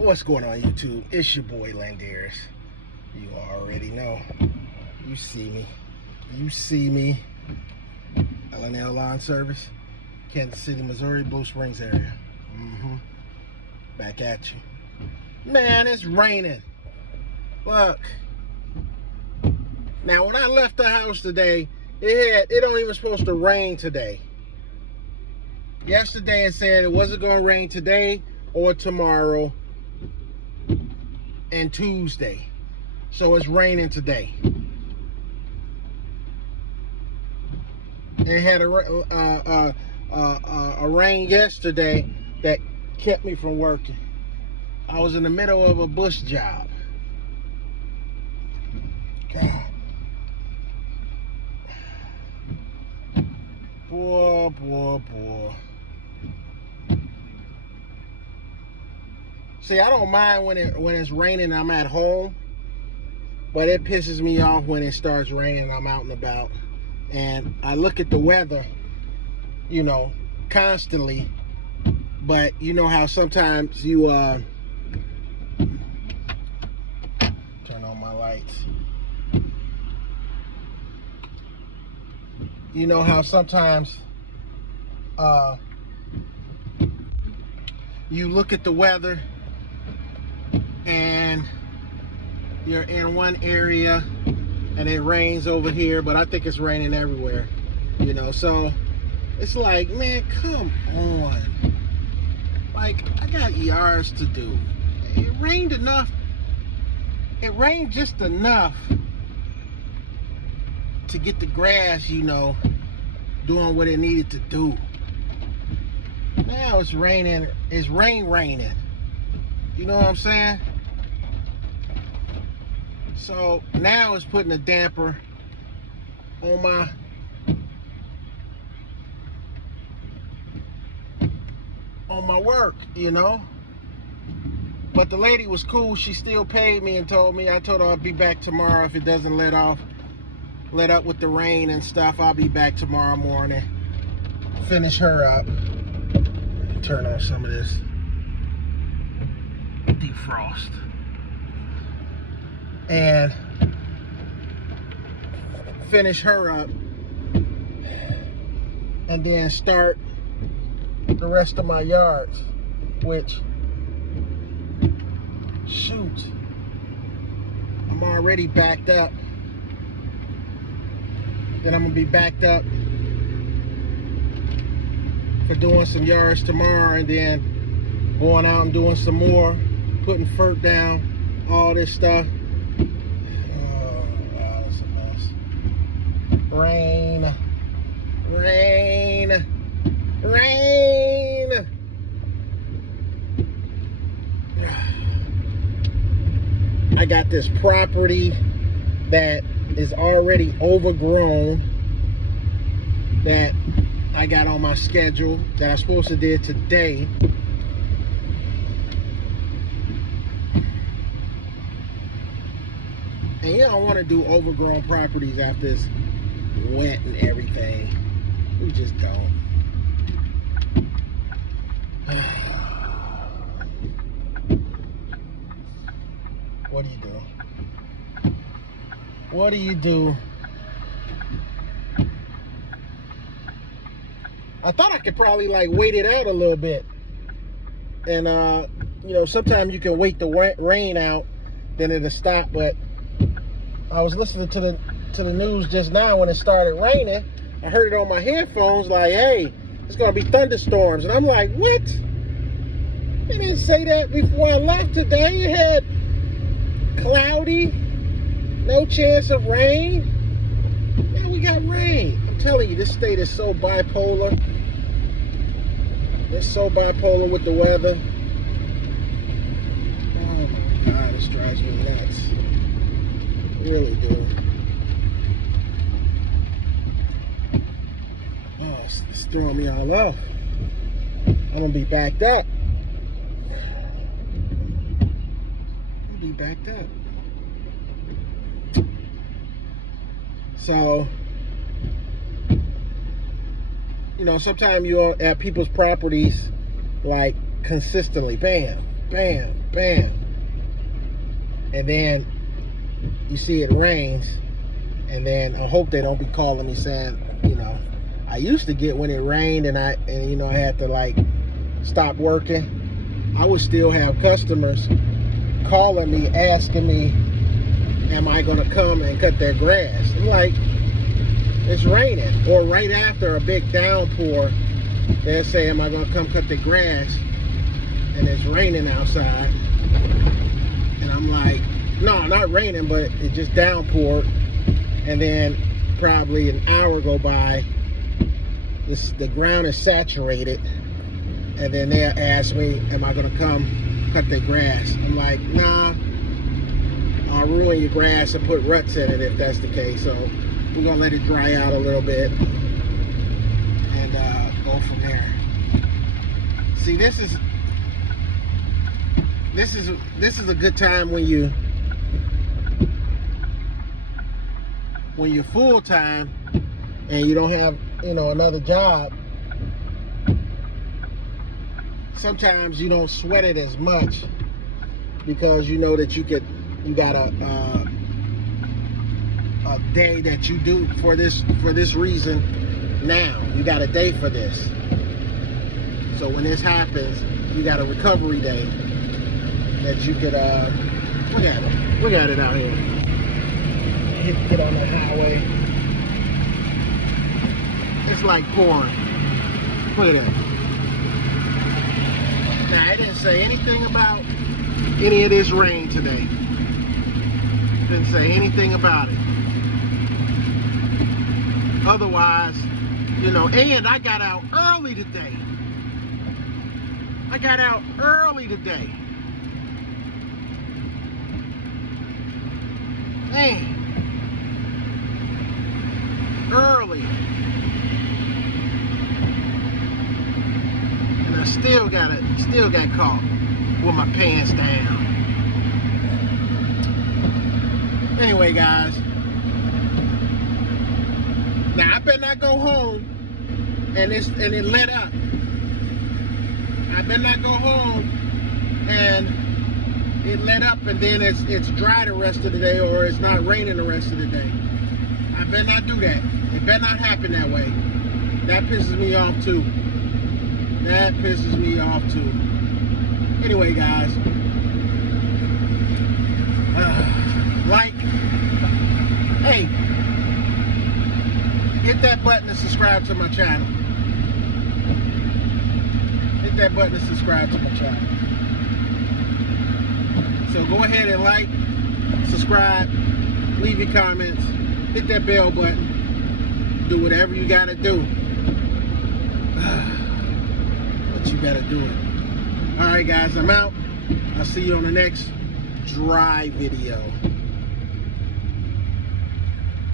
What's going on, YouTube? It's your boy Landaris. You already know. You see me. L&L Lawn Service, Kansas City, Missouri, Blue Springs area. Back at you. Man, it's raining. Look. Now, when I left the house today, it don't even supposed to rain today. Yesterday it said it wasn't going to rain today or tomorrow and Tuesday. So it's raining today. It had a rain yesterday that kept me from working. I was in the middle of a bush job. God. Boy. See, I don't mind when it's raining and I'm at home, but it pisses me off when it starts raining and I'm out and about. And I look at the weather, constantly, but you know how sometimes you turn on my lights. You know how sometimes you look at the weather and you're in one area and it rains over here, but I think it's raining everywhere, so it's like, man, come on. Like, I got yards to do. It rained just enough to get the grass, doing what it needed to do. Now it's raining. It's raining. You know what I'm saying? So now it's putting a damper on my work, But the lady was cool. She still paid me and I told her I'd be back tomorrow if it doesn't let up with the rain and stuff. I'll be back tomorrow morning. Finish her up. Turn on some of this defrost. And finish her up. And then start the rest of my yards. Which, shoot, I'm already backed up. Then I'm gonna be backed up for doing some yards tomorrow, and then going out and doing some more, putting FERT down, all this stuff. Oh, it's a mess. Rain. I got this property that is already overgrown that I got on my schedule that I'm supposed to do today. And you don't want to do overgrown properties after it's wet and everything. We just don't. What do you do? I thought I could probably wait it out a little bit. And sometimes you can wait the rain out, then it'll stop. But I was listening to the news just now when it started raining. I heard it on my headphones like, hey, it's gonna be thunderstorms. And I'm like, what? They didn't say that before I left today. It had cloudy, no chance of rain. Now we got rain. I'm telling you, this state is so bipolar. It's so bipolar with the weather. Oh my God, this drives me nuts. It really do. Oh, it's throwing me all off. I'm gonna be backed up. Backed up. So, sometimes you're at people's properties consistently, bam, bam, bam. And then you see it rains, and then I hope they don't be calling me saying, you know, I used to get when it rained and I had to like stop working. I would still have customers calling me, asking me, am I gonna come and cut their grass? I'm like, it's raining. Or right after a big downpour, they'll say, am I gonna come cut the grass? And it's raining outside. And I'm like, no, not raining, but it just downpoured. And then probably an hour go by, the ground is saturated. And then they'll ask me, am I gonna come cut their grass? I'm like, nah, I'll ruin your grass and put ruts in it if that's the case. So we're gonna let it dry out a little bit and go from there. See, this is a good time when you're full time and you don't have another job. Sometimes you don't sweat it as much because you know that you got a day that you do for this reason. Now you got a day for this, so when this happens, you got a recovery day that you could look at it out here. Get on the highway. It's like pouring. Look at that. Now I didn't say anything about any of this rain today. Didn't say anything about it. Otherwise, and I got out early today. Man, early. And I still got caught with my pants down. Anyway, guys. Now I better not go home and it let up. I better not go home and it let up and then it's dry the rest of the day, or it's not raining the rest of the day. I better not do that. It better not happen that way. That pisses me off too. Anyway, guys, hey, hit that button to subscribe to my channel. So go ahead and like, subscribe, leave your comments, hit that bell button, do whatever you gotta do. But you gotta do it. Alright guys, I'm out. I'll see you on the next dry video.